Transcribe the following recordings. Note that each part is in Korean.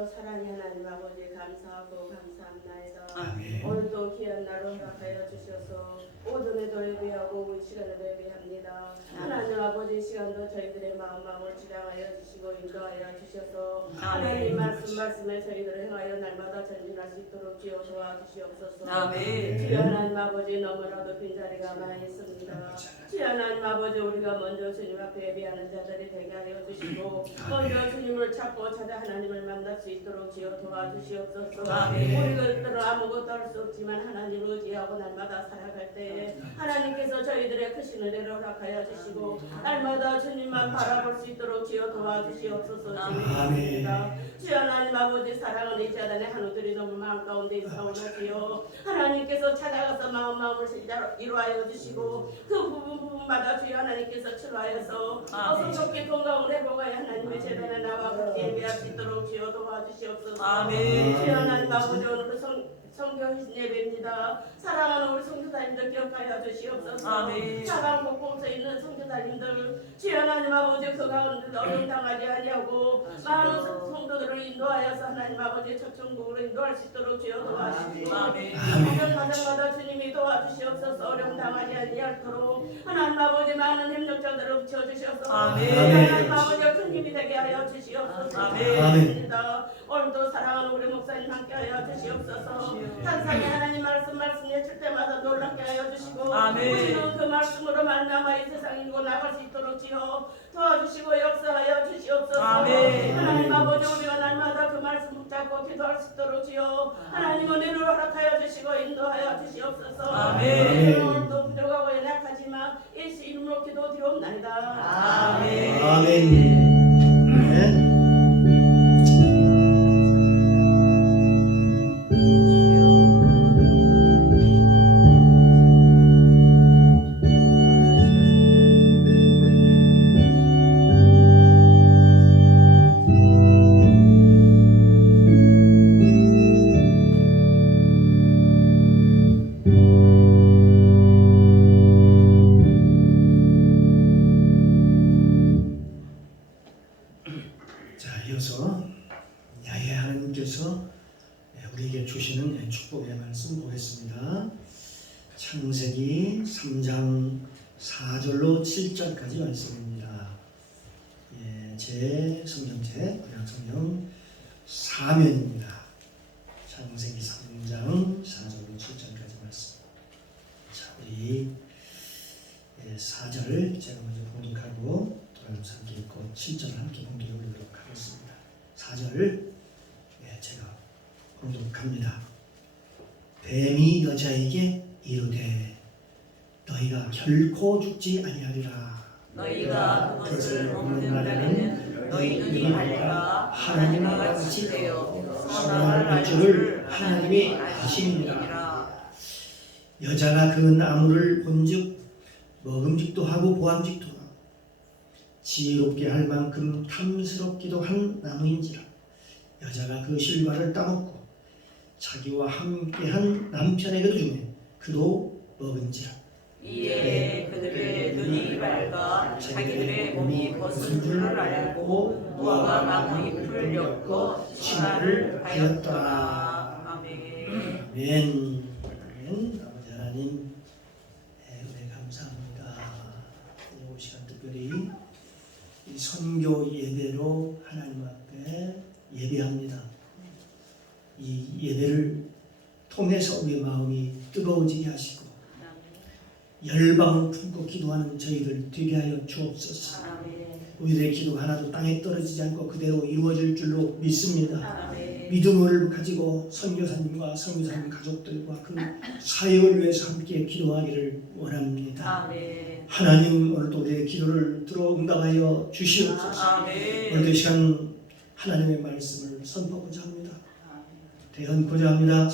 주셔서 사랑의 하나님 아버지 감사하고 감사합나이다. 아멘. 오늘도 귀한 날을 허락하여 주셔서 오전에도 예배하고 이 시간에도 예배합니다. 하나님 아버지 이 시간도 저희들의 마음을 지향하여 주시고 인도하여 주셔서 하나님 말씀에 저희들을 행하여 날마다 전진할 수 있도록 주여 도와주시옵소서. 주여 하나님 아버지 너무나도 빈자리가 많이 있습니다. 주여 하나님 아버지 우리가 먼저 주님 앞에 예배하는 자들이 되게 하여 주시고 먼저 주님을 찾고 찾아 하나님을 만날 수 있도록 주여 도와주시옵소서. 우리 것들은 아무것도 할 수 없지만 하나님을 의지하고 날마다 살아갈 때에 하나님께서 저희들의 크신 은혜를 허락하여 주시고 날마다 주님만 바라볼 수 있도록 주여 도와주시옵소서. 주님입니다. 주여 하나님 아버지 사랑하는 이 자단의 한우들이 너무 마음 가운데 있사오나지요. 하나님께서 찾아가서 마음을 이루하여 주시고 그 부분마다 주여 하나님께서 치료하여서 어서 좋게 건강을 회복하여 하나님의 재단에 나와 그렇게 예배할 수 있도록 주여 도와주시옵소서. 주여 하나님 아버지 오늘도 성경 예배입니다. 사랑하는 우리 성도자님들 기억하여 주시옵소서. 사방 곳곳에 있는 성도자님들 주여 하나님 아버지 그 가운데 어려움 당하지 아니하고 많은 성도들을 인도하여서 하나님 아버지 초청국으로 인도할 수 있도록 주여 도와주시고 모든 가정마다 주님이 도와주시옵소서. 어려움 당하지 아니하도록 하나님 아버지 많은 협력자들을 붙여주셔서 하나님 아버지 큰 힘이 되게 하여 주시옵소서. 오늘도 사랑하는 우리 목사님 함께하여 주시옵소서. 항상 하나님 말씀 예칠 때마다 놀랍게 하여 주시고 우리는 그 말씀으로 말미암아 이 세상에 이고 나갈 수 있도록 주여 도와주시고 역사하여 주시옵소서. 하나님 아버지 우리가 날마다 그 말씀 붙잡고 기도할 수 있도록 주여 하나님 은혜를 허락하여 주시고 인도하여 주시옵소서. 오늘도 부족하고 연약하지만 예수 이름으로 기도드리옵나이다. 아멘. 아멘. 이어서 야훼 하나님께서 우리에게 주시는 축복의 말씀 보겠습니다. 창세기 3장 4절로 7절까지 말씀입니다. 제 성경책 구약성경 사면입니다. 창세기 3장 4절로 7절까지 말씀. 자, 우리 4절 제가 먼저 봉독하고 돌아가면서 함께 읽고 7절 함께 봉독해 올리도록 하겠습니다. 4절 제가 봉독합니다. 뱀이 여자에게 이르되 너희가 결코 죽지 아니하리라. 너희가 그것을 먹는 날에는 너희 눈이 밝아 하나님과 같이 되어 선악을 알 줄을 하나님이 아심이니라. 여자가 그 나무를 본즉 먹음직도 하고 보암직도 하고 지혜롭게 할 만큼 탐스럽기도 한 나무인지라. 여자가 그 실과를 따먹고 자기와 함께한 남편에게도 주매 그도 먹은지라. 이에 그들의 눈이 밝아 자기들의 몸이 벗은 줄을 알고 무화과 나무 잎을 엮고 진화를 하였더라. 아멘. 아멘. 아버지 하나님 은혜 감사합니다. 이 시간 특별히 이 선교 예배로 하나님 앞에 예배합니다. 이 예배를 통해서 우리의 마음이 뜨거워지게 하시고 열방을 품고 기도하는 저희들 되게 하여 주옵소서. 우리들의 기도가 하나도 땅에 떨어지지 않고 그대로 이루어질 줄로 믿습니다. 믿음을 가지고 선교사님과 선교사님 가족들과 그 사역을 위해서 함께 기도하기를 원합니다. 하나님 오늘도 우리의 기도를 들어 응답하여 주시옵소서. 오늘도 이 시간 하나님의 말씀을 선포하고자 합니다. 대언고자 합니다.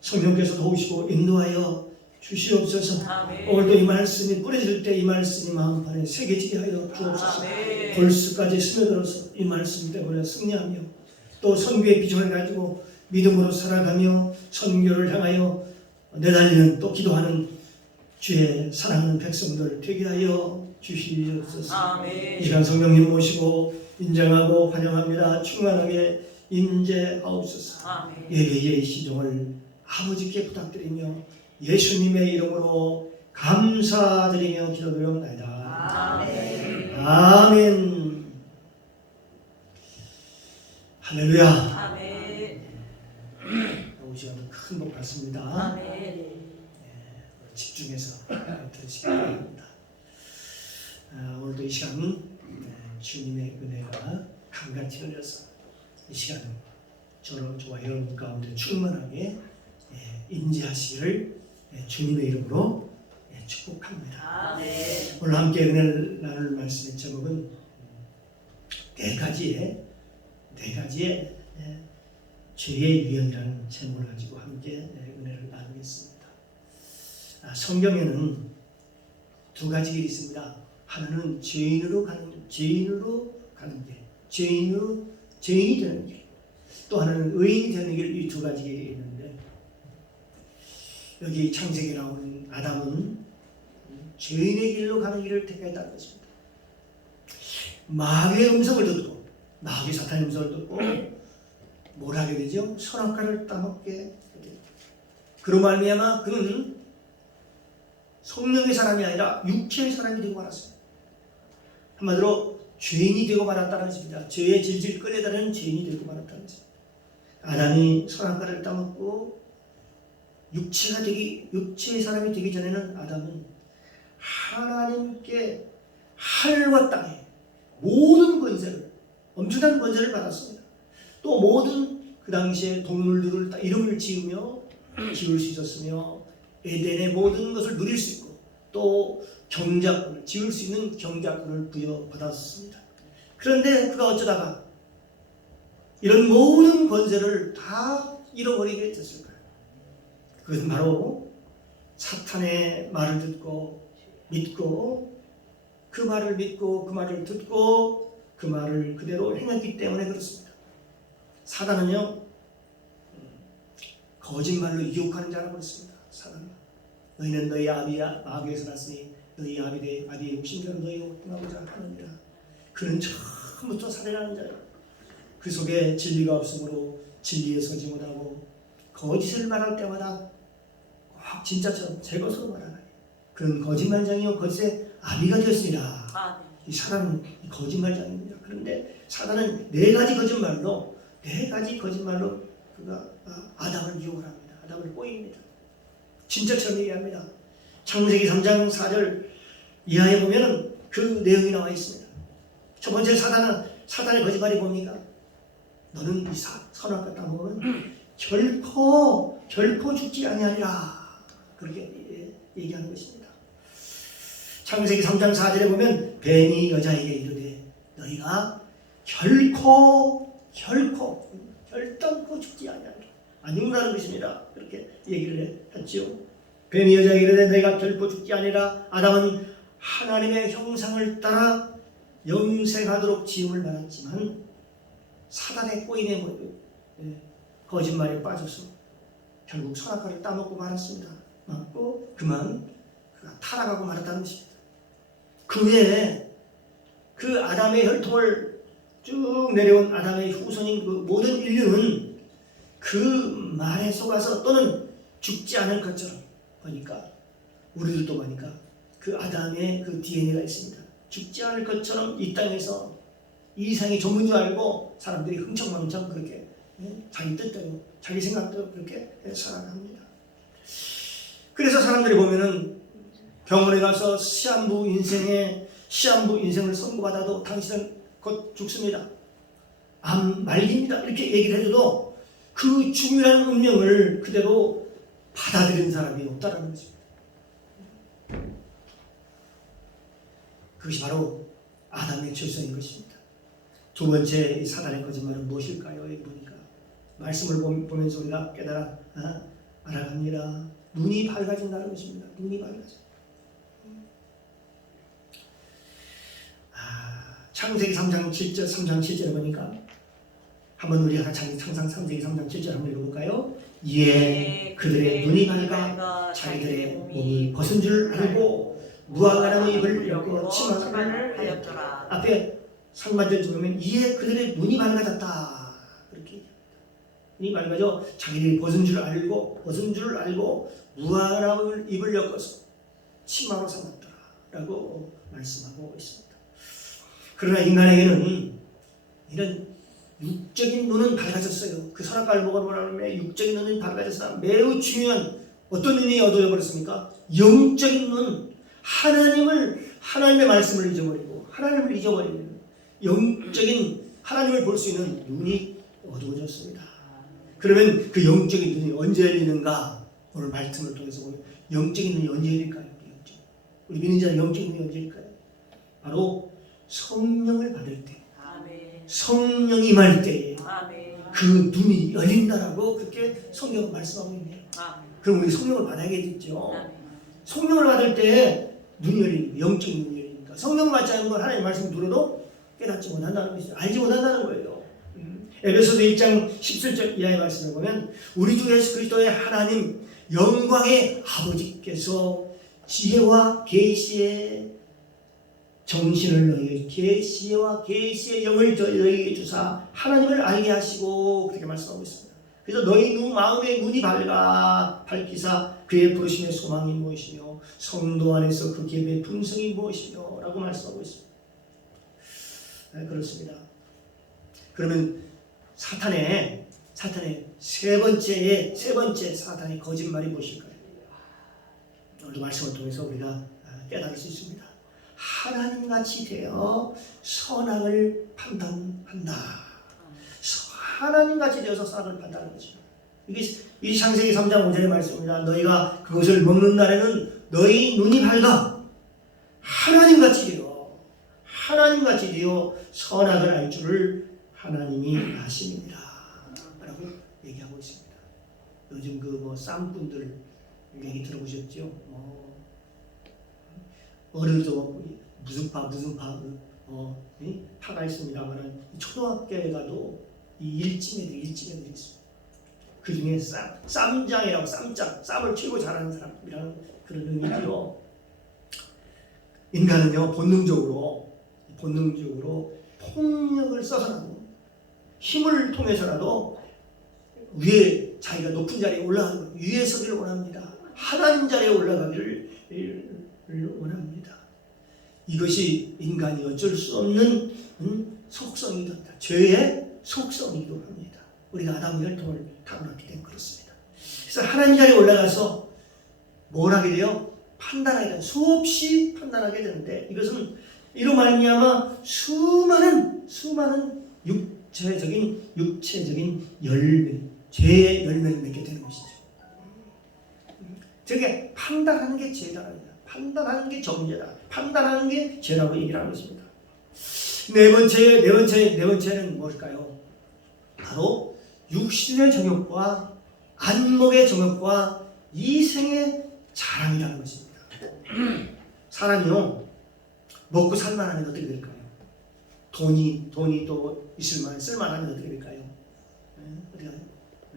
성령께서 도우시고 인도하여 주시옵소서. 오늘도 이 말씀이 뿌려질 때 이 말씀이 마음판에 새겨지게 하여 주옵소서. 골수까지 스며들어서 이 말씀 때문에 승리하며 또 선교의 비전을 가지고 믿음으로 살아가며 선교를 향하여 내달리는 또 기도하는 주의 사랑하는 백성들 되게 하여 주시옵소서. 이 시간 성령님 모시고 인정하고 환영합니다. 충만하게 인재하옵소서. 아멘. 예배의 시종을 아버지께 부탁드리며 예수님의 이름으로 감사드리며 기도드리옵나이다. 아멘. 아멘. 할렐루야. 아멘. 오늘 시간은 큰 복 받습니다. 아멘. 집중해서 들으시기 바랍니다. 오늘도 이 시간 주님의 은혜가 강같이 흘려서 이 시간 저와 여러분 가운데 충만하게 임재하시기를 주님의 이름으로 축복합니다. 아멘. 오늘 함께 은혜를 나눌 말씀의 제목은 네 가지의 죄의 유형이라는 제목을 가지고 함께 은혜를 나누겠습니다. 성경에는 두 가지 길이 있습니다. 하나는 죄인으로 가는 길, 죄인이 되는 길. 또 하나는 의인이 되는 길. 이 두 가지 길이 있는데 여기 창세기에 나오는 아담은 죄인의 길로 가는 길을 택했다는 것입니다. 마귀의 음성을 듣고 마귀 사탄의 음성을 듣고 뭘 하게 되죠? 선악과를 따먹게 되죠. 그로 말미암아 그는 성령의 사람이 아니라 육체의 사람이 되고 말았습니다. 한마디로 죄인이 되고 말았다는 것입니다. 죄에 질질 끌려다니는 죄인이 되고 말았다는 것입니다. 아담이 선악과를 따먹고 육체의 사람이 되기 전에는 아담은 하나님께 하늘과 땅에 모든 권세를, 엄청난 권세를 받았습니다. 또 모든 그 당시에 동물들을 다 이름을 지으며 지을 수 있었으며 에덴의 모든 것을 누릴 수 있고 또 경작권을 지을 수 있는 경작권을 부여받았습니다. 그런데 그가 어쩌다가 이런 모든 권세를 다 잃어버리게 됐을까요? 그것은 바로 사탄의 말을 듣고 믿고 그 말을 믿고 그 말을 듣고 그 말을 그대로 행했기 때문에 그렇습니다. 사단은요 거짓말로 유혹하는 자라고 그랬습니다. 사단은 너희는 너희 아비야 마귀에서 났으니 너희 아비의 욕심대로 너희로 행하고자 하느니라. 그는 처음부터 살해하는 자예요. 그 속에 진리가 없으므로 진리에 서지 못하고 거짓을 말할 때마다 꼭 진짜처럼 제 것으로 말하나니 그는 거짓말장이요 거짓의 아비가 되었으니라. 이 사람은 거짓말장입니다. 그런데 사단은 네 가지 거짓말로 그가 아담을 유혹을 합니다. 아담을 꼬입니다. 진짜처럼 얘기합니다. 창세기 3장 4절 이하에 보면은 그 내용이 나와 있습니다. 첫 번째 사단의 거짓말이 뭡니까? 너는 이 선악과 따먹으면 결코 죽지 아니하리라. 그렇게 얘기하는 것입니다. 창세기 3장 4절에 보면 뱀이 여자에게 이르되 너희가 결단코 죽지 아니하리라. 아니라는 것입니다. 그렇게 얘기를 했죠. 뱀이 여자에게 이르되 너희가 결코 죽지 아니라. 아담은 하나님의 형상을 따라 영생하도록 지음을 받았지만 사단의 꼬임에 거짓말에 빠져서 결국 선악과를 따먹고 말았습니다. 맞고 그가 타락하고 말았다는 것입니다. 그 외에 그 아담의 혈통을 쭉 내려온 아담의 후손인 그 모든 인류는 그 말에 속아서 또는 죽지 않을 것처럼 보니까 우리들도 보니까 그 아담의 그 DNA가 있습니다. 죽지 않을 것처럼 이 땅에서 이상이 전부인 줄 알고 사람들이 흥청망청 그렇게 자기 뜻대로 자기 생각대로 그렇게 살아갑니다. 그래서 사람들이 보면은 병원에 가서 시한부 인생을 선고받아도 당신은 곧 죽습니다. 암 말기입니다. 이렇게 얘기를 해줘도 그 중요한 운명을 그대로 받아들이는 사람이 없다는 거죠. 그것이 바로 아담의 죄성인 것입니다. 두 번째 사단의 거짓말은 무엇일까요? 여기 보니까 말씀을 보면서 우리가 알아갑니다. 눈이 밝아진다는 것입니다. 눈이 밝아져. 창세기 3장 7절에 보니까 한번 우리가 같이 창세기 3장 7절 한번 읽어볼까요? 이에 그들의 눈이 밝아 자기들의 몸이 벗은 줄 알고 무화과나무 잎을 엮어 치마를 하였더라. 앞에 상반절 보면 이에 그들의 눈이 밝아졌다. 그렇게 얘기합니다. 이 말이죠. 자기들이 벗은 줄 알고 무한함을 입을 엮어서 치마로 삼았더라라고 말씀하고 있습니다. 그러나 인간에게는 이런 육적인 눈은 밝아졌어요. 그 선악과를 먹어보라면 육적인 눈은 밝아졌으나 매우 중요한 어떤 눈이 어두워져 버렸습니까? 영적인 눈, 하나님의 말씀을 잊어버리고 하나님을 잊어버리는 영적인 하나님을 볼 수 있는 눈이 어두워졌습니다. 그러면 그 영적인 눈이 언제 열리는가? 오늘 말씀을 통해서 보면 영적인 눈이 언제 열릴까요? 우리 믿는 자는 영적인 눈이 언제 열릴까요? 바로 성령을 받을 때, 성령이 임할 때에 그 눈이 열린다라고 그렇게 성경은 말씀하고 있네요. 그럼 우리 성령을 받아야겠죠. 성령을 받을 때 눈이 열리니까, 영적인 눈이 열리니까. 성령 받지 않은 건 하나님 말씀 들어도 깨닫지 못한다는 것이죠. 알지 못한다는 거예요. 에베소서 1장 17절 이하의 말씀을 보면 우리 주 예수 그리스도의 하나님 영광의 아버지께서 지혜와 계시의 정신을 너희에게, 계시와 계시의 영을 너희에게 주사 하나님을 알게 하시고 그렇게 말씀하고 있습니다. 그래서 너희 마음의 눈이 밝히사 그의 부르심의 소망이 무엇이며 성도 안에서 그 기업의 품성이 무엇이며 라고 말씀하고 있습니다. 네, 그렇습니다. 그러면 사탄의 세 번째 사탄의 거짓말이 무엇일까요? 오늘 말씀을 통해서 우리가 깨달을 수 있습니다. 하나님같이 되어 선악을 판단한다. 하나님같이 되어서 선악을 판단하는 것입니다. 이게 이 창세기 3장 5절의 말씀입니다. 너희가 그것을 먹는 날에는 너희 눈이 밝아 하나님같이 되어 선악을 알 줄을 하나님이 아십니다. 라고 얘기하고 있습니다. 요즘 그 쌈꾼들 얘기 들어보셨죠? 어른도 무슨 파가 있습니다만은 초등학교에 가도 이 일진애들이 있습니다. 그 중에 쌈장이라고 쌈을 최고 잘하는 사람이라는 그런 의미죠. 인간은요 본능적으로 폭력을 써서라도 힘을 통해서라도 위에 자기가 높은 자리에 올라가는 것, 위에 서기를 원합니다. 하나님 자리에 올라가기를 원합니다. 이것이 인간이 어쩔 수 없는 속성이기도 합니다. 죄의 속성이기도 합니다. 우리가 아담 혈통을 타고났기 때문에 그렇습니다. 그래서 하나님 자리에 올라가서 뭘 하게 돼요? 판단하게 돼요. 수없이 판단하게 되는데 이것은 이로 말미암아 수많은 육체적인 열매, 죄의 열매를 맺게 되는 것이죠. 저게 판단하는 게 죄다. 판단하는 게 정죄다. 판단하는 게 죄라고 얘기를 하는 것입니다. 네 번째는 뭘까요? 바로 육신의 정욕과 안목의 정욕과 이생의 자랑이라는 것입니다. 사람이요 먹고 살만하면 어떻게 될까요? 돈이 또 있을만 쓸만하면 어떻게 될까요?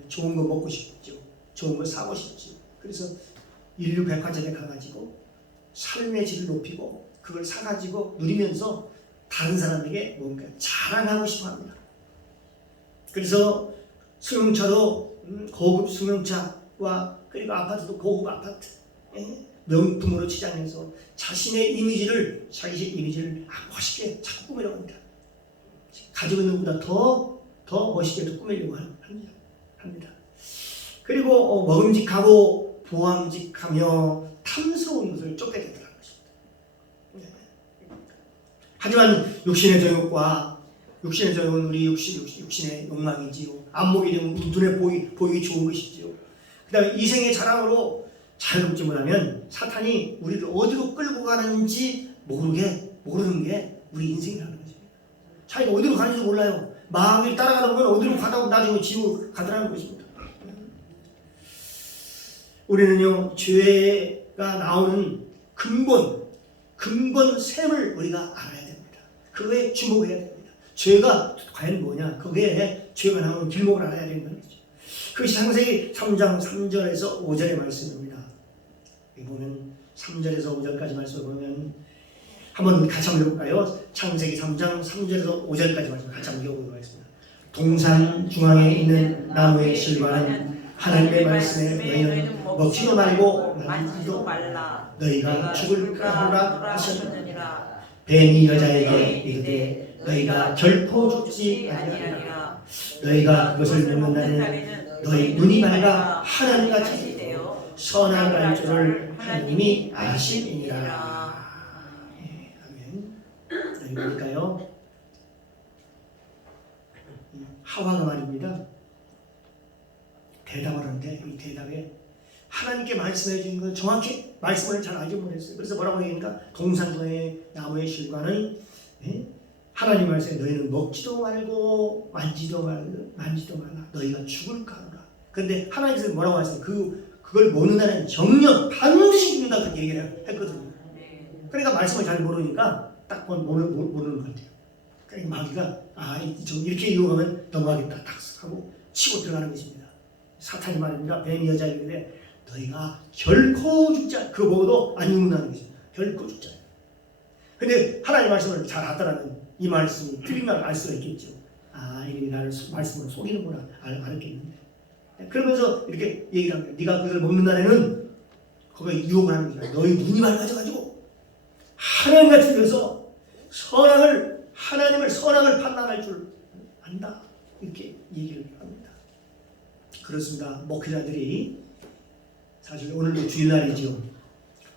좋은 거 먹고 싶죠. 좋은 거 사고 싶죠. 그래서 인류 백화점에 가가지고 삶의 질을 높이고 그걸 사가지고 누리면서 다른 사람에게 뭔가 자랑하고 싶어합니다. 그래서 승용차도 고급 승용차와 그리고 아파트도 고급 아파트, 명품으로 치장해서 자기 이미지를 멋있게 자꾸 꾸미려고 합니다. 가지고 있는 것보다 더 멋있게 꾸미려고 합니다. 그리고 먹음직하고 보암직하며 탐스러운 것을 쫓게 되더라는 것입니다. 하지만 육신의 정욕은 우리 육신의 욕망이지요. 안목이 되면 눈에 보이기 좋은 것이지요. 그 다음에 이생의 자랑으로 잘 굽지 못하면 사탄이 우리를 어디로 끌고 가는지 모르는 게 우리 인생이라는 것입니다. 자기가 어디로 가는지 몰라요. 마음이 따라가다 보면 어디로 가다 나중에 지옥 가더라는 것입니다. 우리는요 죄가 나오는 근본 셈을 우리가 알아야 됩니다. 그거에 주목해야 됩니다. 죄가 과연 뭐냐? 그거에 죄가 나오는 길목을 알아야 된다는 거죠. 그것이 창세기 3장 3절에서 5절의 말씀입니다. 여기 보면 3절에서 5절까지 말씀을 보면 한번 같이 한번 읽어볼까요? 창세기 3장 3절에서 5절까지 말씀 같이 한번 읽어보도록 하겠습니다. 동산 중앙에 있는 나무의 실과는 하나님의 말씀에 너희는 먹지도 말고 만지도 말라. 너희가 죽을까 하노라 하셨느니라. 하셨느니라. 뱀이 여자에게 이르되 너희가 결코 죽지 아니하리라. 너희가 그것을 먹는 날에는 너희 눈이 밝아 하나님같이 되어 선악을 알 줄을 하나님이 아심이니라. 예, 아멘. 여기 보니까요, 하와가 말입니다. 대답을 하는데 이 대답에 하나님께 말씀해 주신 건 정확히 말씀을 잘 알지 못했어요. 그래서 뭐라고 얘기하니까 동산중의 나무의 실과는 하나님 말씀에 너희는 먹지도 말고 만지도 말라 너희가 죽을까 하노라. 그런데 하나님께서 뭐라고 하셨어요? 그걸 먹는 날은 정녕 반드시 죽는다 그렇게 얘기를 했거든요. 그러니까 말씀을 잘 모르니까 딱 모르는 것 같아요. 그러니까 마귀가 이렇게 유혹하면 넘어가겠다 딱 하고 치고 들어가는 것입니다. 사탄이 말입니다. 뱀이 여자에게 너희가 결코 죽지 않아. 그거 보고도 안 죽는다는 것입니다. 결코 죽지 않아. 근데 하나님 말씀을 잘 알더라면 이 말씀이 틀린 걸 알 수가 있겠죠. 이게 나를 말씀으로 속이는구나 알았겠는데. 그러면서 이렇게 얘기를 합니다. 네가 그걸 먹는 날에는 거기에 유혹을 하는 거야. 너희 눈이 밝아져가지고 하나님같이 되어서 하나님을 선악을 판단할 줄 안다. 이렇게 얘기를 합니다. 그렇습니다. 목회자들이 사실 오늘도 주일날이죠.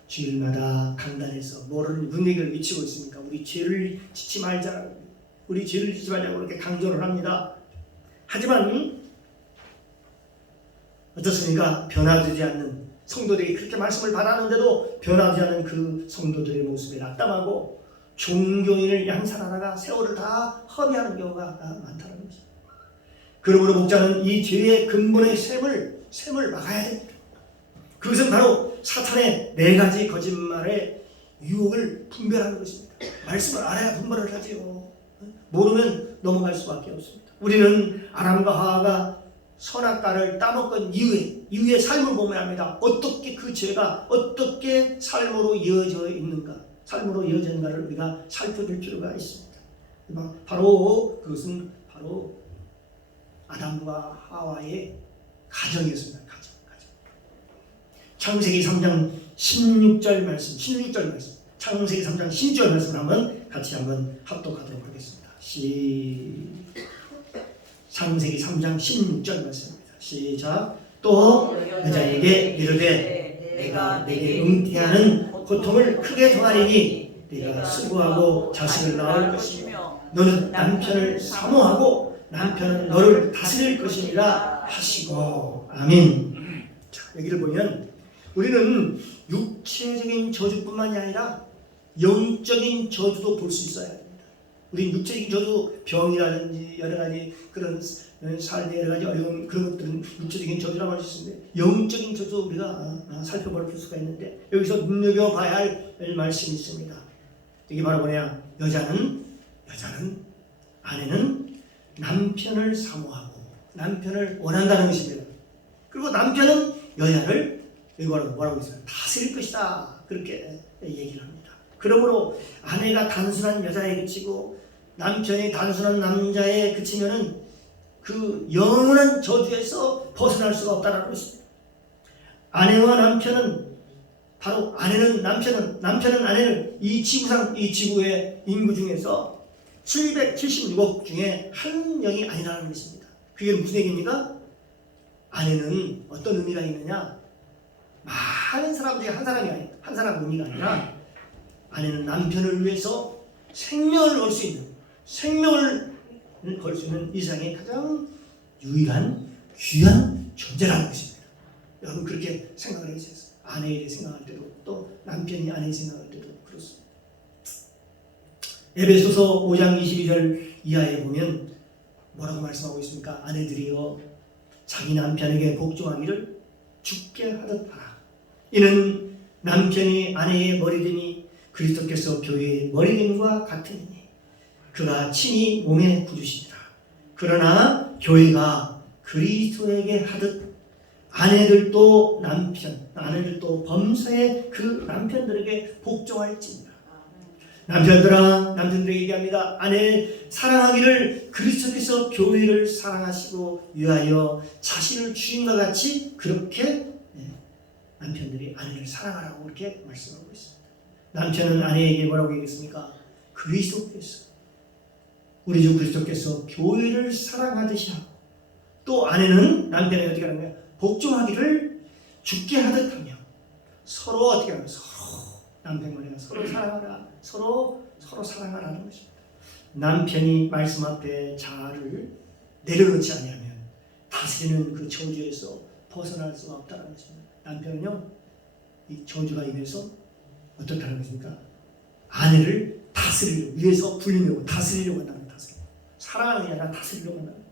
주일마다 강단에서 뭐를 무슨 얘기를 외치고 있습니까? 우리 죄를 짓지 말자고 그렇게 강조를 합니다. 하지만 어떻습니까? 변화되지 않는 성도들이 그렇게 말씀을 받았는데도 변하지 않은 그 성도들의 모습에 낙담하고 종교인을 양산하다가 세월을 다 허비하는 경우가 많다는 것입니다. 그러므로 목자는 이 죄의 근본의 셈을 막아야 됩니다. 그것은 바로 사탄의 4가지 거짓말의 유혹을 분별하는 것입니다. 말씀을 알아야 분별을 하지요. 모르면 넘어갈 수밖에 없습니다. 우리는 아담과 하와가 선악과를 따먹은 이후의 삶을 보면 합니다. 어떻게 그 죄가 어떻게 삶으로 이어져 있는가, 삶으로 이어졌는가를 우리가 살펴볼 필요가 있습니다. 바로 그것은 바로 아담과 하와의 가정이었습니다. 가정. 창세기 3장 16절 말씀. 창세기 3장 16절 말씀을 한번 같이 합독하도록 하겠습니다. 창세기 3장 16절 말씀입니다. 시작. 또 여자에게 이르되 내가 내게 잉태하는 고통을 크게 더하리니 네가 수고하고 자식을 낳을 것이며 너는 남편을 사모하고 남편은 너를 다스릴 것이니라 하시고. 아멘. 자, 여기를 보면 우리는 육체적인 저주뿐만이 아니라 영적인 저주도 볼 수 있어야 합니다. 우리 육체적인 저주, 병이라든지 여러 가지 그런 삶의 여러 가지 어려운 그런 것들은 육체적인 저주라고 할 수 있는데, 영적인 저주 우리가 살펴볼 수가 있는데 여기서 눈여겨봐야 할 말씀이 있습니다. 이게 바로 뭐냐? 아내는 남편을 사모하고 남편을 원한다는 것입니다. 그리고 남편은 여자를 뭐라고 했어요? 다스릴 것이다. 그렇게 얘기를 합니다. 그러므로 아내가 단순한 여자에 그치고 남편이 단순한 남자에 그치면은 그 영원한 저주에서 벗어날 수가 없다는 것입니다. 아내와 남편은 바로 남편은 아내를 이 지구의 인구 중에서 776억 중에 한 명이 아니라는 것입니다. 그게 무슨 얘기입니까? 아내는 어떤 의미가 있느냐? 많은 사람 중에 한 사람 의미가 아니라 아내는 남편을 위해서 생명을 걸 수 있는 이 세상의 가장 유일한 귀한 존재라는 것입니다. 여러분 그렇게 생각을 해주세요. 아내에 대해 생각할 때도 또 남편이 아내에 생각할 때도 그렇습니다. 에베소서 5장 22절 이하에 보면 뭐라고 말씀하고 있습니까? 아내들이여 자기 남편에게 복종하기를 주께 하듯 하라. 이는 남편이 아내의 머리됨이 그리스도께서 교회의 머리됨과 같으니 그가 친히 몸의 구주시니라. 그러나 교회가 그리스도에게 하듯 아내들도 범사의 그 남편들에게 복종할지니라. 남편들에게 얘기합니다. 아내 사랑하기를 그리스도께서 교회를 사랑하시고 위하여 자신을 주님과 같이 그렇게 남편들이 아내를 사랑하라고 그렇게 말씀하고 있습니다. 남편은 아내에게 뭐라고 얘기했습니까? 그리스도께서 우리 주 그리스도께서 교회를 사랑하듯이 하고 또 아내는 남편에게 어떻게 하는 거야? 복종하기를 죽게 하듯 하며 서로 어떻게 하면 서로 남편과 아내가 서로 사랑하라 서로 사랑하라는 것입니다. 남편이 말씀 앞에 자아를 내려놓지 않으면 다스리는 그 저주에서 벗어날 수가 없다는 것입니다. 남편은요 이 저주가 임해서 어떻다는 것입니까? 아내를 다스리려고 위에서 불리려고 다스리려고 한다는 거예요. 사랑하는 게 아니라 다스리려고 한다는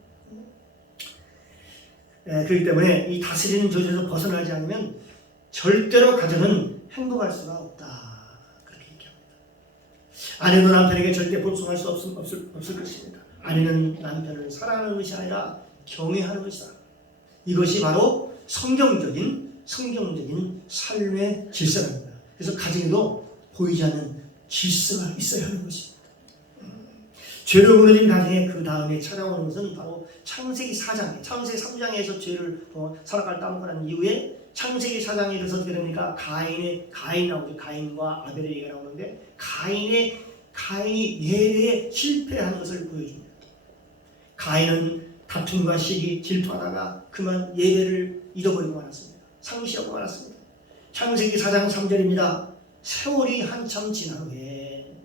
거예요. 그렇기 때문에 이 다스리는 저주에서 벗어나지 않으면 절대로 가정은 행복할 수가 없다. 그렇게 얘기합니다. 아내도 남편에게 절대 복종할 수 없을 것입니다. 아내는 남편을 사랑하는 것이 아니라 경외하는 것이다. 이것이 바로 성경적인 삶의 질서입니다. 그래서 가정에도 보이지 않는 질서가 있어야 하는 것입니다. 죄로 무너진 가정에 그 다음에 찾아오는 것은 바로 창세기 3장에서 죄를 선악과를 따먹고 난 이후에 창세기 4장에 이르러서 어떻게 됩니까? 가인 나오죠. 가인과 아벨의 얘기가 나오는데 가인이 예배에 실패한 것을 보여줍니다. 가인은 다툼과 시기 질투하다가 그만 예배를 잃어버리고 말았습니다. 상실하고 말았습니다. 창세기 4장 3절입니다. 세월이 한참 지난 후에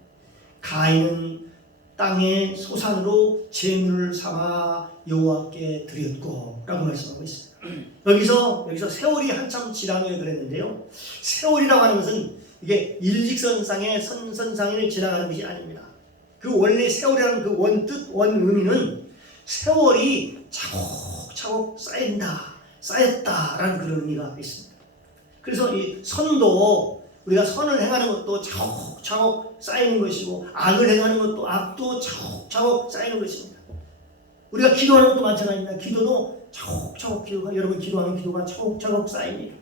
가인은 땅의 소산으로 제물을 삼아 여호와께 드렸고 라고 말씀하고 있습니다. 여기서 세월이 한참 지난 후에 그랬는데요. 세월이라고 하는 것은 이게 일직선상의 선상을 지나가는 것이 아닙니다. 그 원래 세월이라는 그 원뜻 원의미는 세월이 차곡차곡 쌓였다라는 그런 의미가 있습니다. 그래서 이 선도 우리가 선을 행하는 것도 차곡차곡 쌓이는 것이고 악을 행하는 것도 악도 차곡차곡 쌓이는 것입니다. 우리가 기도하는 것도 마찬가지입니다. 기도도 차곡차곡 여러분 기도하는 기도가 차곡차곡 쌓입니다.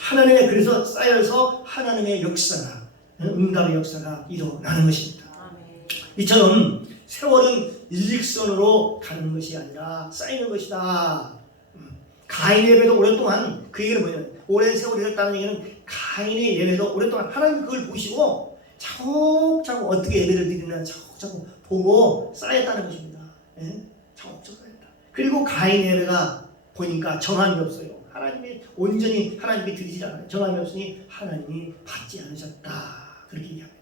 하나님의 그래서 쌓여서 하나님의 역사가 응답의 역사가 일어나는 것입니다. 이처럼 세월은 일직선으로 가는 것이 아니라 쌓이는 것이다. 가인의 예배도 오랫동안 그 얘기는 뭐냐면 오랜 세월이 됐다는 얘기는 가인의 예배도 오랫동안 하나님 그걸 보시고 차곡차곡 어떻게 예배를 드리나 차곡차곡 보고 쌓였다는 것입니다. 차곡차곡 쌓였다. 그리고 가인의 예배가 보니까 정함이 없어요. 하나님이 온전히 하나님께 드리지 않아요. 정함이 없으니 하나님이 받지 않으셨다. 그렇게 얘기합니다.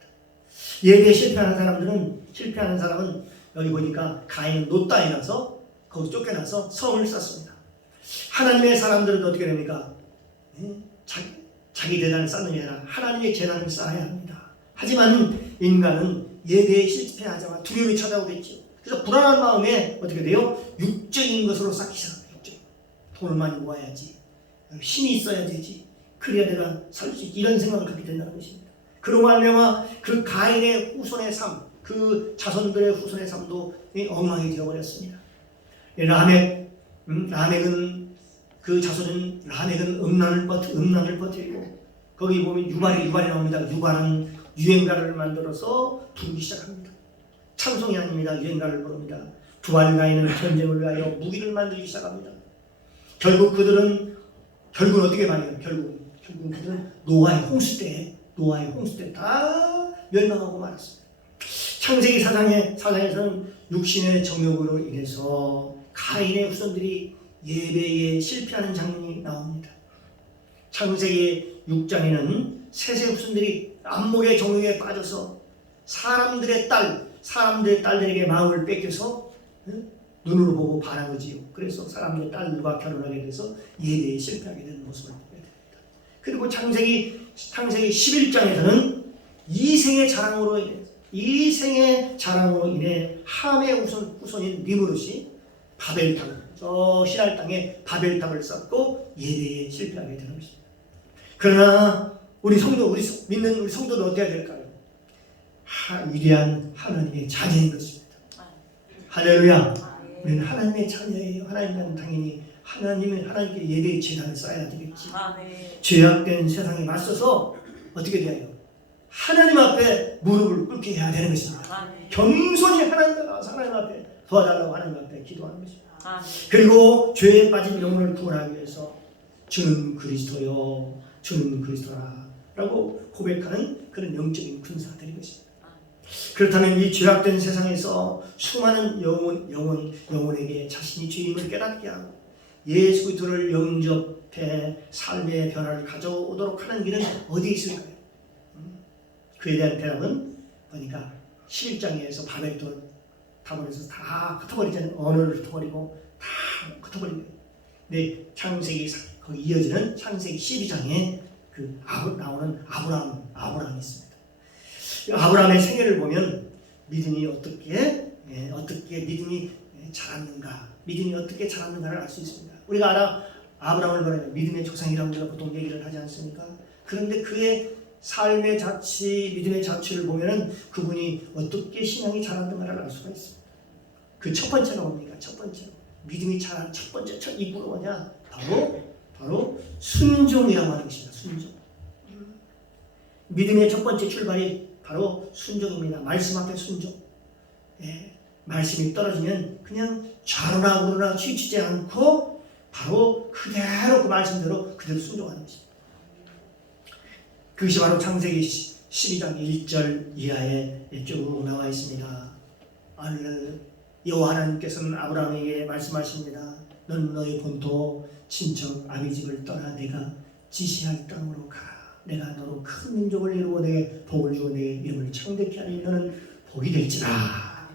예배에 실패하는 사람은 여기 보니까 가인은 노따이라서 거기 쫓겨나서 성을 쌓습니다. 하나님의 사람들은 어떻게 됩니까? 자기 재단을 쌓는 게 아니라 하나님의 재단을 쌓아야 합니다. 하지만 인간은 예배에 실패하자마자 두려움이 찾아오겠죠. 그래서 불안한 마음에 어떻게 돼요? 육적인 것으로 쌓기 시작합니다. 돈을 많이 모아야지, 힘이 있어야 되지, 그래야 내가 살 수 있지, 이런 생각을 갖게 된다는 것입니다. 그로 말미암아 그 가인의 후손의 삶, 그 자손들의 후손의 삶도 엉망이 되어버렸습니다. 라멕은 그 자손은 라멕은 음란을 퍼뜨리고 거기 보면 유발이 나옵니다. 유발은 유행가를 만들어서 부르기 시작합니다. 찬송이 아닙니다. 유행가를 부릅니다. 두발가인은 전쟁을 위하여 무기를 만들기 시작합니다. 결국 그들은 어떻게 말해요? 결국 그들은 노아의 홍수 때 다 멸망하고 말았습니다. 창세기 4장에서는 육신의 정욕으로 인해서 가인의 후손들이 예배에 실패하는 장면이 나옵니다. 창세기 6장에는 셋의 후손들이 안목의 정욕에 빠져서 사람들의 딸들에게 마음을 뺏겨서 눈으로 보고 반하지요. 그래서 사람들의 딸들과 결혼하게 돼서 예배에 실패하게 되는 모습을 보게 됩니다. 그리고 창세기 11장에서는 이생의 자랑으로 인해 함의 후손인 니므롯이 신할 땅에 바벨탑을 쌓고 예배에 실패하게 되는 것입니다. 그러나 우리 믿는 우리 성도는 어떻게 해야 될까요? 위대한 하나님의 자녀인 것입니다. 할렐루야. 우리는 하나님의 자녀예요. 하나님은 당연히 하나님께 예배의 재단을 쌓아야 되겠지. 죄악된 세상에 맞서서 어떻게 돼요? 하나님 앞에 무릎을 꿇게 해야 되는 것입니다. 아멘. 겸손히 하나님 나가서 하나님 앞에 도와달라고 하나님 앞에 기도하는 것입니다. 아멘. 그리고 죄에 빠진 영혼을 구원하기 위해서 주는 그리스도요, 주는 그리스도라 라고 고백하는 그런 영적인 군사들인 것입니다. 그렇다면 이 죄악된 세상에서 수많은 영혼에게 자신이 죄임을 깨닫게 하고 예수 그리스도를 영접해 삶의 변화를 가져오도록 하는 길은 어디에 있을까요? 그에 대한 대답은 보니까 11장에서 바벨탑에서 다 흩어버리잖아요. 언어를 흩어버리고 다 흩어버리고. 근데 창세기 거기 이어지는 창세기 12장에 그 나오는 아브라함이 있습니다. 아브라함의 생애를 보면 믿음이 어떻게 믿음이 자랐는가, 믿음이 어떻게 자랐는가를 알 수 있습니다. 우리가 아브라함을 보면 믿음의 조상이라고 우리가 보통 얘기를 하지 않습니까? 그런데 그의 삶의 자취, 믿음의 자취를 보면은 그분이 어떻게 신앙이 자랐는가를 알 수가 있습니다. 그 첫 번째가 뭡니까? 첫 번째로 믿음이 자란 첫 번째 첫 이유가 뭐냐? 바로 순종이라고 하는 것입니다. 순종. 믿음의 첫 번째 출발이 바로 순종입니다. 말씀 앞에 순종. 말씀이 떨어지면 그냥 좌로나 우로나 치우치지 않고 바로 그대로 그 말씀대로 그대로 순종하는 것입니다. 그것이 바로 창세기 12장 1절 이하에 쭉 나와 있습니다. 여호와 하나님께서는 아브라함에게 말씀하십니다. 너는 너의 본토 친척 아비집을 떠나 내가 지시할 땅으로 가라. 내가 너로 큰 민족을 이루고 내게 복을 주고 내 이름을 창대케 하니 너는 복이 될지라.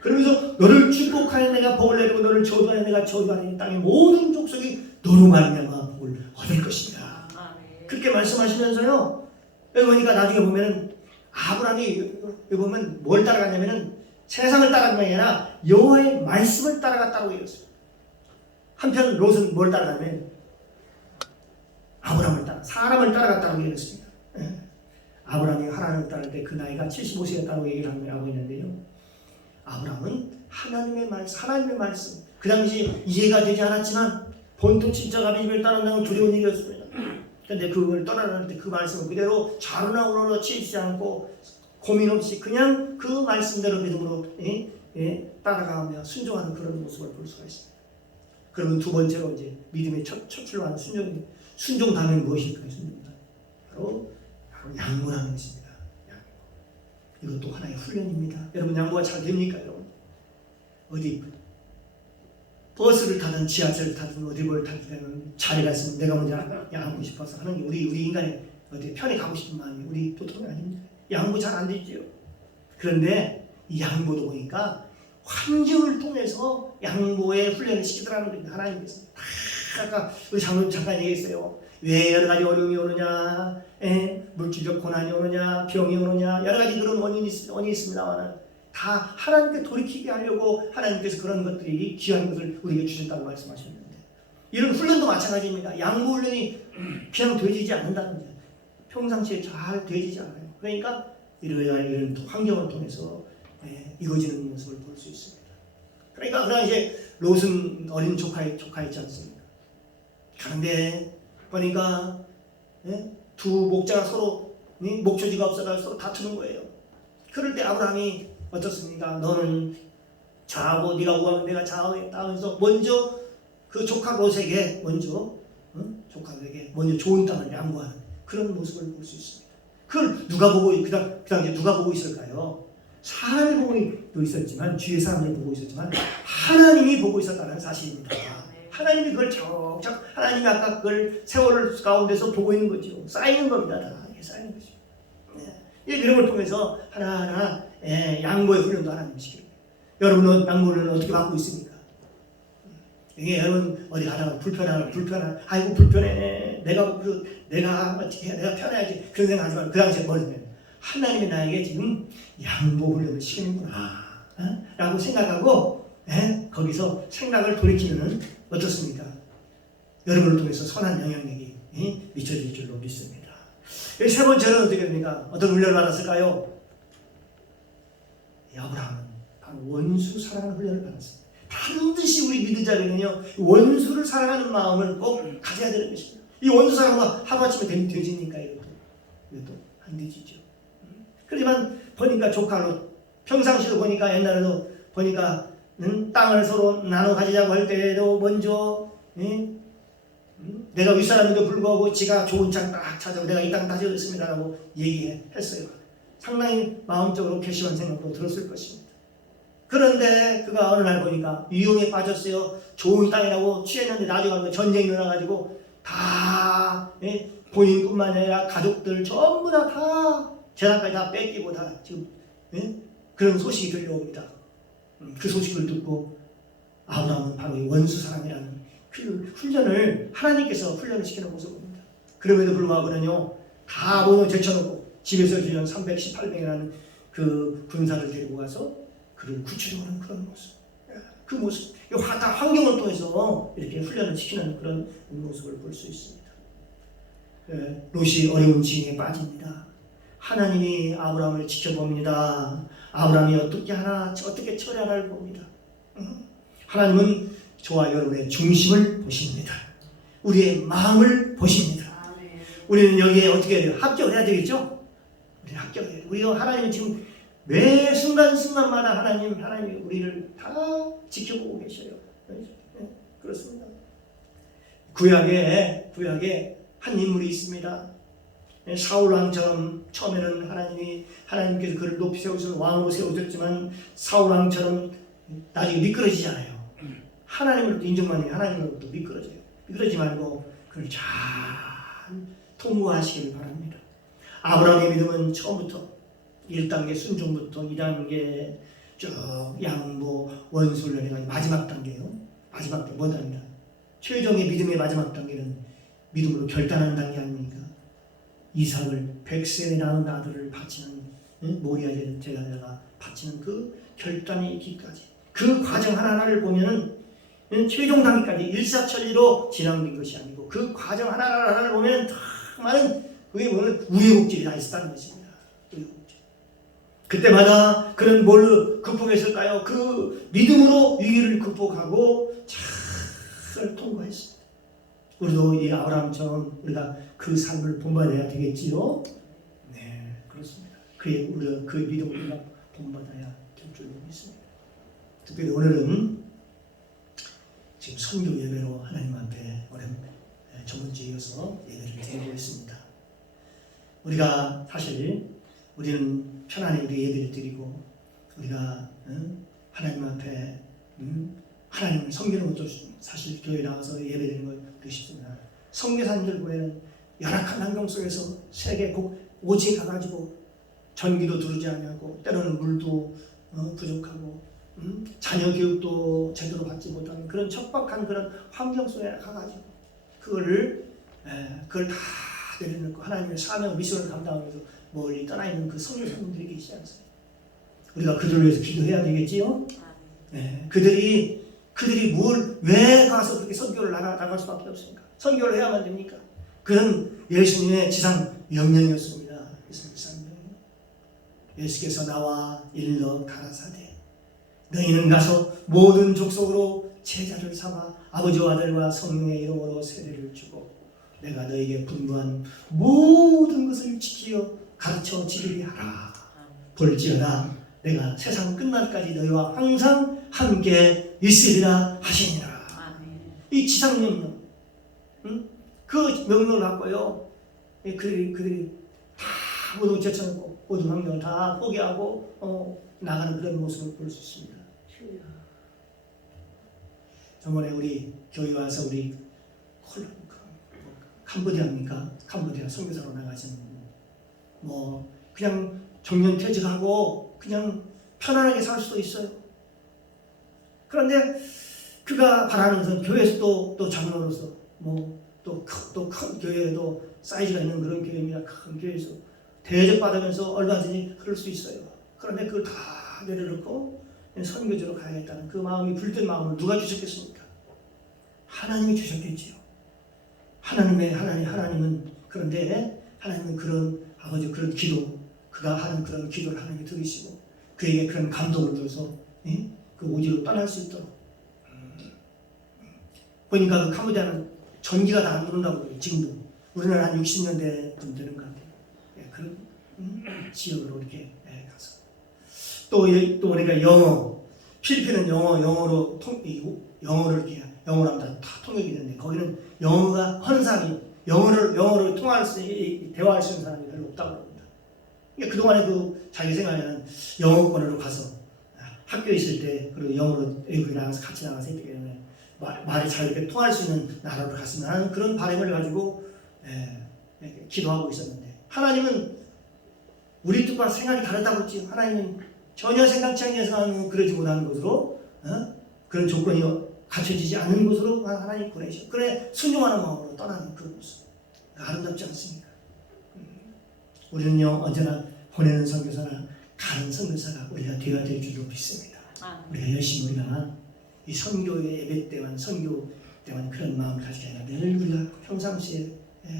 그러면서 너를 축복하여 내가 복을 내리고 너를 저주하여 내가 저주하니 땅의 모든 족속이 너로 말미암아 복을 얻을 것이다. 그렇게 말씀하시면서요. 여기 보니까 나중에 보면은 아브라함이 여기 보면 뭘 따라갔냐면은 세상을 따라간 게 아니라 여호와의 말씀을 따라갔다고 얘기했어요. 한편 롯은 뭘 따라가냐면 사람을 따라갔다고 얘기했습니다. 아브라함이 하나님을 따를 때 그 나이가 75세였다고 얘기를 하고 있는데요. 아브라함은 하나님의 말씀, 그 당시 이해가 되지 않았지만 본토 친척 아비집을 따른다는 두려운 일이었습니다. 그런데 그걸 떠나는 때 그 말씀을 그대로 좌로나 우로나 치우치지 않고 고민 없이 그냥 그 말씀대로 믿음으로 따라가며 순종하는 그런 모습을 볼 수가 있습니다. 그러면 두 번째로 이제 믿음의 첫 출발은 순종입니다. 순종 다음에 무엇일까요? 바로 양보하는 것입니다. 양보. 이것도 하나의 훈련입니다. 여러분 양보가 잘 됩니까, 여러분? 어디 버스를 타든 지하철을 타든 어디 뭘 타든 자리가 있으면 내가 먼저 양보하고 싶어서 하는 게 우리 인간의 어디 편히 가고 싶은 마음이 우리 보통이 아닙니다. 양보 잘 안 되지요. 그런데 이 양보도 보니까 환경을 통해서 양보의 훈련을 시키더라는 겁니다. 하나님께서 아까 우리 장로님 잠깐 얘기했어요. 왜 여러 가지 어려움이 오느냐, 물질적 고난이 오느냐, 병이 오느냐, 여러 가지 그런 원인이 있습니다만 다 하나님께 돌이키게 하려고 하나님께서 그런 것들이 귀한 것을 우리에게 주셨다고 말씀하셨는데 이런 훈련도 마찬가지입니다. 양보 훈련이 그냥 되어지지 않는다는 거예요. 평상시에 잘 되어지지 않아요. 그러니까 이런 환경을 통해서 이루어지는 모습을 볼 수 있습니다. 그러니까 그 당시에 롯은 어린 조카 있지 않습니까? 그런데 보니까 두 목자가 서로 목초지가 없어서 서로 다투는 거예요. 그럴 때 아브라함이 어떻습니까? 너는 좌하고 네가 우하면 내가 좌하겠다 하면서 먼저 그 조카 롯에게 먼저 좋은 땅을 양보하는 그런 모습을 볼 수 있습니다. 그걸 누가 보고 그 당시에 누가 보고 있을까요? 사람이 보고 있었지만 주위의 사람들이 보고 있었지만 하나님이 보고 있었다는 사실입니다. 하나님이 그걸 척척 하나님이 아까 그걸 세월 가운데서 보고 있는 거죠. 쌓이는 겁니다. 다 쌓이는 거죠. 이런 걸 통해서 하나하나 양보의 훈련도 하나님이 시킵니다. 여러분은 양보를 어떻게 받고 있습니까? 이게 여러분 어디 가다가 아이고 불편해. 내가 어떻게 해? 내가 편해야지. 그런 생각하지 말고 그 당시에 뭐냐면 하나님이 나에게 지금 양보 훈련을 시키는구나 라고 생각하고 거기서 생각을 돌이키면 어떻습니까? 여러분을 통해서 선한 영향력이 미쳐질 줄로 믿습니다. 세 번째는 어떻게 됩니까? 어떤 훈련을 받았을까요? 아브라함은 바로 원수 사랑하는 훈련을 받았습니다. 반드시 우리 믿는 자들은요 원수를 사랑하는 마음을 꼭 가져야 되는 것입니다. 이 원수 사랑과 하루아침에 되집니까? 이것도 안 되지죠. 그렇지만 보니까 조카로 평상시도 보니까 옛날에도 보니까 땅을 서로 나눠 가지자고 할 때에도 먼저 내가 윗사람에도 불구하고 지가 좋은 땅 딱 찾아고 내가 이 땅 다져줬습니다라고 얘기했어요. 상당히 마음적으로 괘씸한 생각도 들었을 것입니다. 그런데 그가 어느 날 보니까 유형에 빠졌어요. 좋은 땅이라고 취했는데 나중에 가면 전쟁이 일어나가지고 다 본인뿐만 아니라 가족들 전부 다 재산까지 다 뺏기고 다 지금 그런 소식이 들려옵니다. 그 소식을 듣고 아브라함은 바로 이 원수 사랑이라는 그 훈련을 하나님께서 훈련을 시키는 모습을 봅니다. 그럼에도 불구하고는요 다 모두 제쳐놓고 집에서 주는 318명이라는 그 군사를 데리고 가서 그를 구출하는 그런 모습, 그 모습, 다 환경을 통해서 이렇게 훈련을 시키는 그런 모습을 볼 수 있습니다. 롯이 어려운 지경에 빠집니다. 하나님이 아브라함을 지켜봅니다. 아브라함이 어떻게 처리하나를 봅니다. 하나님은 저와 여러분의 중심을 보십니다. 우리의 마음을 보십니다. 우리는 여기에 어떻게 해야 돼요? 합격을 해야 되겠죠? 우리 합격해야 돼요. 우리 하나님은 지금 매 순간순간마다 하나님이 우리를 다 지켜보고 계셔요. 그렇습니다. 구약에 한 인물이 있습니다. 사울 왕처럼 처음에는 하나님께서 그를 높이 세우셔서 왕으로 세우셨지만 사울 왕처럼 나중에 미끄러지잖아요. 하나님으로부터 인정만 해요. 하나님으로부터 미끄러져요. 미끄러지지 말고 그를 잘 통과하시길 바랍니다. 아브라함의 믿음은 처음부터 1단계 순종부터 2단계 쭉 양보 원수를 해가지고 마지막 단계요. 마지막 단계 뭐답니다. 최종의 믿음의 마지막 단계는 믿음으로 결단하는 단계 아닙니까? 이삭을 100세에 낳은 아들을 바치는 모리아 제사자가 바치는 그 결단이 있기까지 그 과정 하나하나를 보면은 최종 단계까지 일사천리로 진행된 것이 아니고 그 과정 하나하나를 보면 다 많은 그게 보면 우여곡절이 다 있었다는 것입니다. 우여곡절. 그때마다 그는 뭘 극복했을까요? 그 믿음으로 위기를 극복하고 잘 통과했습니다. 우리도 이 아브라함처럼 우리가 그 삶을 본받아야 되겠지요? 네, 그렇습니다. 우리가 그 믿음을 우리가 본받아야 될 줄로 믿습니다. 특별히 오늘은 지금 선교 예배로 하나님 앞에 저번 주에 이어서 예배를 드리고 있습니다. 우리가 사실 우리는 편안히 우리 예배를 드리고 우리가 하나님 앞에 하나님을 섬기는 것도 사실 교회 나와서 예배드리는 것도 쉽습니다. 선교사님들 보면 열악한 환경 속에서 세계 오지에 가가지고 전기도 들어오지 않고 때로는 물도 부족하고 자녀 교육도 제대로 받지 못하는 그런 척박한 그런 환경 속에 가가지고 그걸 다 내려놓고 하나님의 사명 미션을 감당하면서 멀리 떠나 있는 그 선교사님들이 계시지 않습니까? 우리가 그들을 위해서 기도해야 되겠지요? 네, 그들이 왜 가서 그렇게 선교를 나갈 수밖에 없습니까? 선교를 해야만 됩니까? 그건 예수님의 지상 명령이었습니다. 예수께서 나와 일러 가라사대 너희는 가서 모든 족속으로 제자를 삼아 아버지와 아들과 성령의 이름으로 세례를 주고 내가 너에게 분부한 모든 것을 지키어 가르쳐 지키게 하라. 볼지어다 내가 세상 끝날까지 너희와 항상 함께 있으리라 하시니라. 이 지상 명령, 그 명령을 갖고요. 그들이 다 모두 제쳐놓고 모든 환경을 다 포기하고 나가는 그런 모습을 볼 수 있습니다. 저번에 우리 교회 와서 우리 캄보디아입니까? 캄보디아 선교사로 나가신 그냥 정년 퇴직하고 그냥 편안하게 살 수도 있어요. 그런데 그가 바라는 것은 교회에서 또 장로로서 또 큰 교회에도 사이즈가 있는 그런 교회입니다. 큰 교회에서 대접받으면서 얼마든지 그럴 수 있어요. 그런데 그걸 다 내려놓고 선교지로 가야겠다는 그 마음이 불된 마음을 누가 주셨겠습니까? 하나님이 주셨겠지요. 하나님은 그런데 하나님은 그런 아버지 그런 기도 그가 하는 그런 기도를 하나님이 들으시고 그에게 그런 감동을 줘서 그 오지로 떠날 수 있도록 보니까 그 캄보디아는 전기가 다 안 들어온다고 그래요. 지금도 우리나라 한 60년대쯤 되는 것 같아요. 지역으로 이렇게 가서 또 우리가 영어 필리핀은 영어로 영어를 이렇게 영어로 하면 다 통역이 되는데 거기는 영어가 하는 사람이 영어를 대화할 수 있는 사람이 별로 없다고 합니다. 그러니까 그동안에 자기 생활에는 영어권으로 가서 학교에 있을 때 그리고 영어로 외국에 나가서 같이 나가서 했기 때문에 말이 잘 이렇게 통할 수 있는 나라로 갔으면 하는 그런 바람을 가지고 기도하고 있었는데 하나님은 우리 뜻과 생각이 다르다고 했지. 하나님은 전혀 생각지 않게서 그러지 못하는 곳으로 그런 조건이 갖춰지지 않은 곳으로 하나님 보내셔. 그래 순종하는 마음으로 떠나는 그 모습 아름답지 않습니까? 우리는요 언제나 보내는 선교사나 가는 선교사가 우리가 되어야 될 줄로 믿습니다. 우리가 열심히 우리가 이 선교의 예배 때만 선교 때만 그런 마음을 가지게 아니라 늘 우리가 평상시에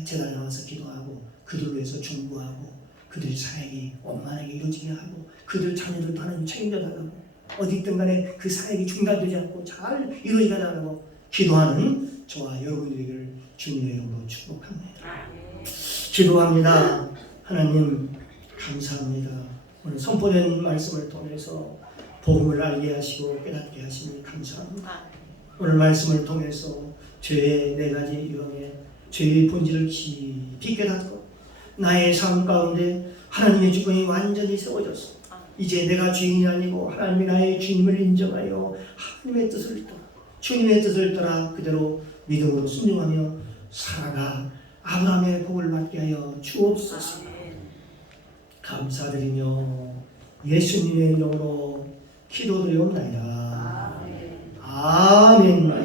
제단에 나와서 기도하고 그들로 해서 중보하고 그들의 사역이 원만하게 이루어지게 하고 그들 자녀들도 하나님 책임져달라고 어디 있든 간에 그 사역이 중단되지 않고 잘 이루어지게 하라고 기도하는 저와 여러분들에게 주님의 이름으로 축복합니다. 기도합니다. 하나님 감사합니다. 오늘 선포된 말씀을 통해서 복음을 알게 하시고 깨닫게 하시니 감사합니다. 오늘 말씀을 통해서 죄의 네 가지 유형의 죄의 본질을 깊이 깨닫고 나의 삶 가운데 하나님의 주권이 완전히 세워졌어. 이제 내가 주인이 아니고 하나님이 나의 주님을 인정하여 하나님의 뜻을 따라 주님의 뜻을 따라 그대로 믿음으로 순종하며 살아가 아브라함의 복을 받게 하여 주옵소서. 감사드리며 예수님의 이름으로 기도드리옵나이다. 아멘.